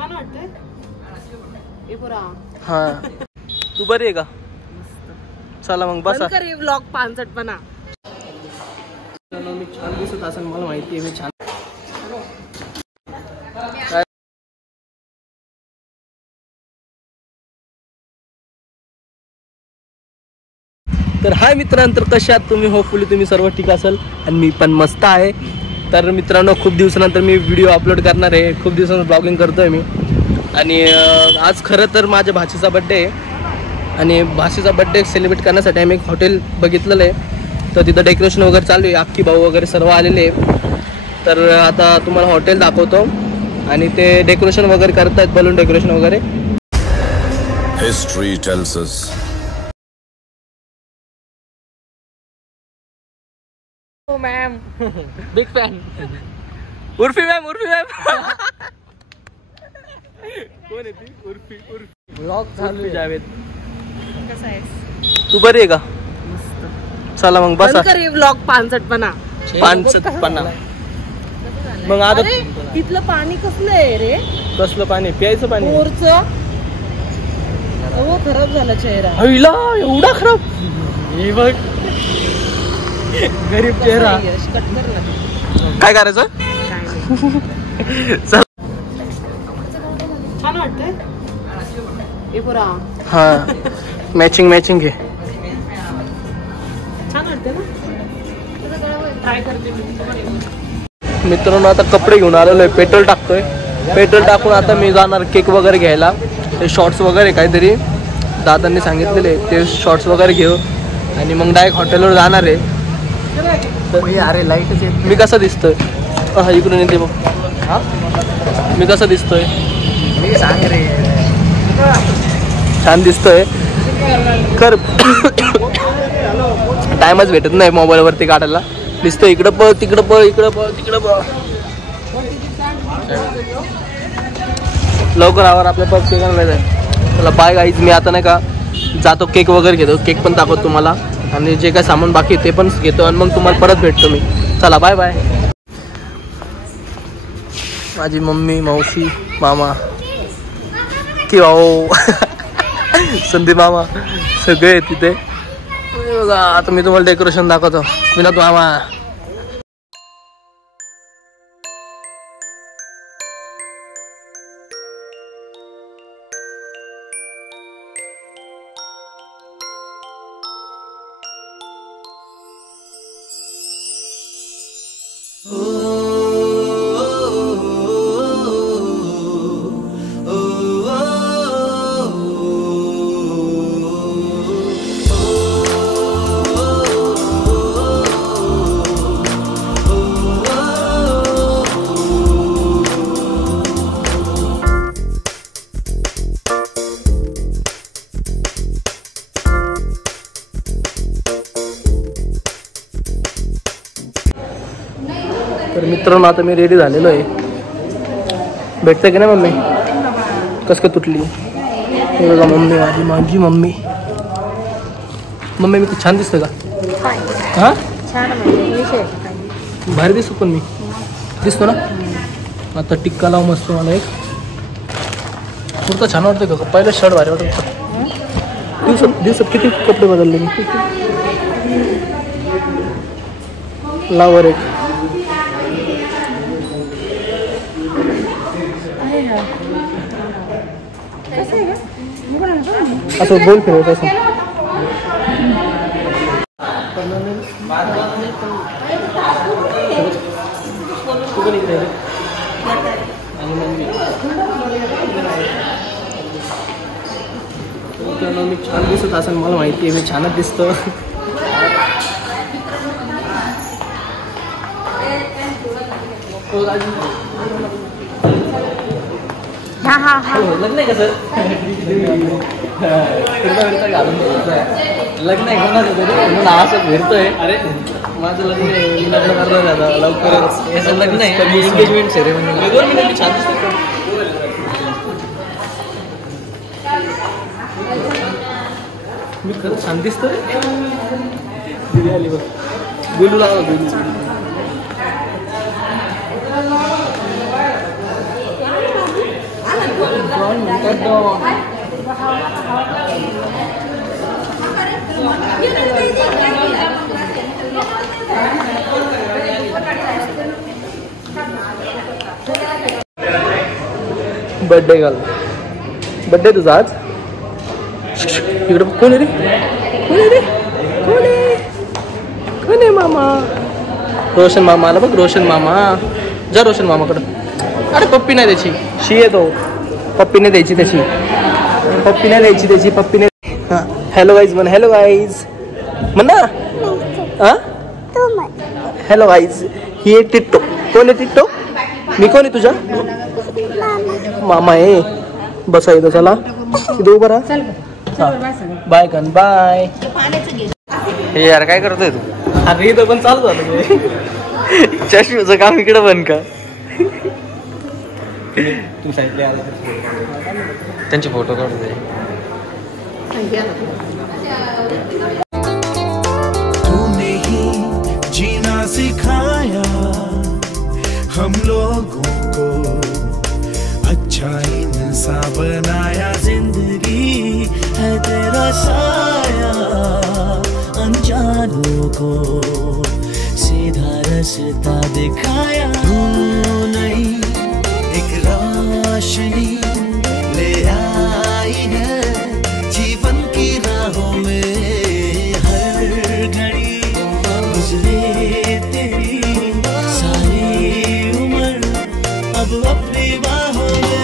छान वाटतंय हे पुरा। हा तू बरी आहे का? चला मग बसा। व्लॉग 65पणा। मी छान दिसत असेल मला माहिती आहे, मी छान। तर हाय मित्रांनो, तर कशा आहात तुम्ही? होपफुली तुम्ही सर्व ठीक असाल आणि मी पण मस्त आहे। तर मित्रांनो, खूप दिवसानंतर मी व्हिडिओ अपलोड करणार आहे। खूप दिवसांपासून ब्लॉगिंग करतोय मी आणि आज खरं तर माझ्या भाचीचा बड्डे आहे आणि भाचीचा बड्डे सेलिब्रेट करण्यासाठी आम्ही एक हॉटेल बघितलेलं आहे। तर तिथं डेकोरेशन वगैरे चालू आहे, अख्खी भाऊ वगैरे सर्व आलेले आहे। तर आता तुम्हाला हॉटेल दाखवतो आणि ते डेकोरेशन वगैरे करतात, बलून डेकोरेशन वगैरे। History tells us ma'am big fan Urfi ma'am कोण आहे ती? उर्फी ब्लॉग चालू आहे। जावेद कसा आहेस? तू बरी आहे का? चला मग बसा। व्लॉग 65पणा। 65पणा। मग आता इथलं पाणी कसलं आहे रे? कसलं पाणी? प्यायचं पाणी? बोरचं। हो, खराब झाला चेहरा। हईला एवढा खराब? हे बघ गरीब चेहरा। कट कर ना। काय करायचं? चल। छान वाटतंय हे पुरा। हा मॅचिंग आहे। छान वाटतंय ना? ट्राय करते मी। मित्रांनो, आता कपडे घेऊन आलेलो आहे, पेट्रोल टाकतोय। पेट्रोल टाकून आता मी जाणार केक वगैरे घ्यायला। ते शॉर्ट्स वगैरे काहीतरी दादांनी सांगितलेले, ते शॉर्ट्स वगैरे घेऊ आणि मग डायरेक्ट हॉटेलवर जाणार आहे। अरे लाईटच येत। मी कसा दिसतोय? हा इकडून येते बघ। मी कसा दिसतोय? मी सांग रे। छान दिसतोय कर। टाइमच भेटत नाही मोबाईल वरती काढायला। दिसतोय इकडं पळ तिकडं पळ, इकडं पळ तिकडं पळ। लवकर आवर, आपल्या पब केक आणायला जायचं। चला बाय गाईज, मी आता नाही का जातो, केक वगैरे घेतो। केक पण दाखवतो तुम्हाला आणि जे काय सामान बाकी ते पण घेतो आणि मग तुम्हाला परत भेटतो मी। चला बाय बाय। माझी मम्मी, मावशी, मामा की भाऊ संदीप मामा सगळे तिथे बघा। आता मी तुम्हाला डेकोरेशन दाखवतो। विनोद मामा तर मित्रांनो, आता मी रेडी झालेलो आहे। भेटतं की नाही मम्मी? कसं काय तुटली? हे बघा मम्मी, माझी मम्मी। मम्मी मी छान दिसतोय का? हां भारी दिसतो पण मी दिसतो ना? आता टिक्का लाव मस्त मला एक। कुर्ता छान वाटतोय का? पहिलं शर्ट भारी वाटत होतं। दिवसात किती कपडे बदलले मी। लावर एक असं बोल फिरव तसं। मी छान दिसत असेल मला माहिती आहे, मी छानच दिसतो। लग्न आहे का सर? लग्न आहे कोणाचं तरी म्हणून असं फिरतोय। अरे माझं लग्न आहे, मी लग्न करणार आहे आता लवकरच। याचं लग्न आहे, एंगेजमेंट सेरेमनी। 2 मिनिट, मी छान दिसतो। मी खरंच छान दिसतोय। दिदी आली बघ, बोलू लागला बोलू। बर्थडे गर्ल, बर्थडे तुझा आज. इकडे कोण आहे रे, कोण आहे रे, कोण आहे, कोण आहे मामा. रोशन मामा आला बघ, रोशन मामा. जा रोशन मामाकडं. अरे पप्पी नाही त्याची, शी येतो. पप्पी नाही द्यायची त्याची, पप्पी नाही द्यायची त्याची, पप्पी नाही. हां हॅलो गाईज म्हण, हॅलो गाईज म्हण ना. हां हॅलो गाईज. ही आहे टिट्टो. कोण आहे टिट्टो? मी कोण आहे तुझ्या? मामा आहे. बसा इथं. चला इथं उभं राहा. बाय कन बाय. हे यार काय करतोय तू? अरे इथं पण चालू झालं. चष्म्याचं काम इकडं बन का? तू साईडला आला त्यांचे फोटो काढतोय. तूने ही जीना सिखाया हम लोगों को, अच्छा इंसान बनाया. जिंदगी है तेरा साया, अनजानों को सीधा रास्ता दिखाया. तू नहीं एक रोशनी ले आई है जीवन की राहों में. हर घड़ी गुजरे तेरी सारी उम्र अब अपनी बाहों में.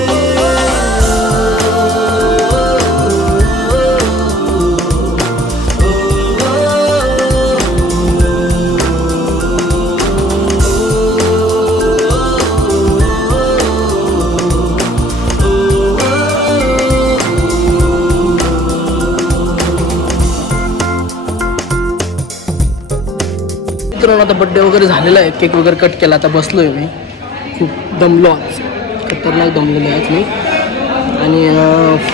आता बड्डे वगैरे झालेला आहे, केक वगैरे कट केला. आता बसलोय मी, खूप दमलो आज, खतरनाक दमलेलो आहे मी. आणि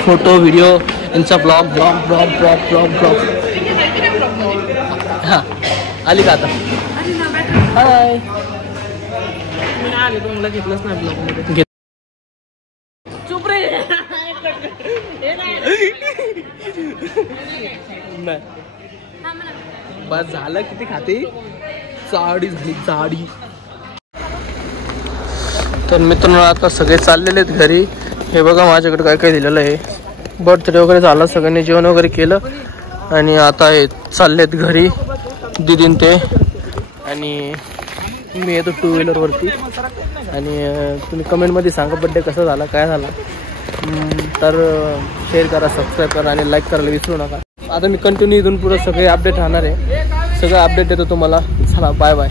फोटो व्हिडिओ यांचा blog blog blog blog blog blog. हां आली का आता? हाय. घेतलंच नाही ब्लॉग. चुप रे. नाही बस झालं. किती खाते? चाडी झाली चाडी. तर मित्रांनो आता सगळे चाललेले आहेत घरी. हे बघा माझ्याकडे काय काय दिलेलं आहे. बर्थडे वगैरे झाला, सगळ्यांनी जेवण वगैरे केलं आणि आता हे चाललेत घरी दीदीन ते. आणि मी येतो टू व्हीलरवरती. आणि तुम्ही कमेंटमध्ये सांगा बड्डे कसा झाला, काय झाला. तर शेअर करा, सबस्क्राईब करा आणि लाईक करायला विसरू नका. आता मी कंटिन्यू इथून पुढं सगळे अपडेट राहणार आहे. सगळं अपडेट देतो तुम्हाला. चला बाय बाय.